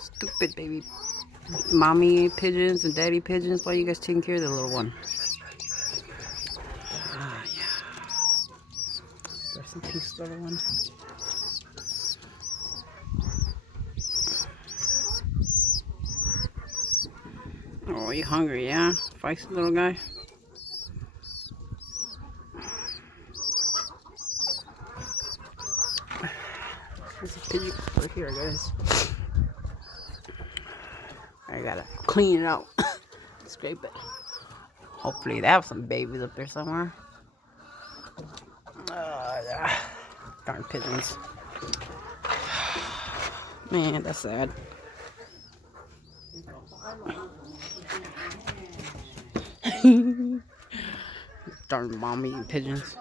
Stupid baby mommy pigeons and daddy pigeons. Why are you guys taking care of the little one? Yeah. Rest in peace, little one. Oh, you hungry, yeah? Feisty little guy. There's a pigeon over here, guys. I gotta clean it out. Scrape it. Hopefully they have some babies up there somewhere. Yeah. Darn pigeons. Man, that's sad. Darn mom eating pigeons.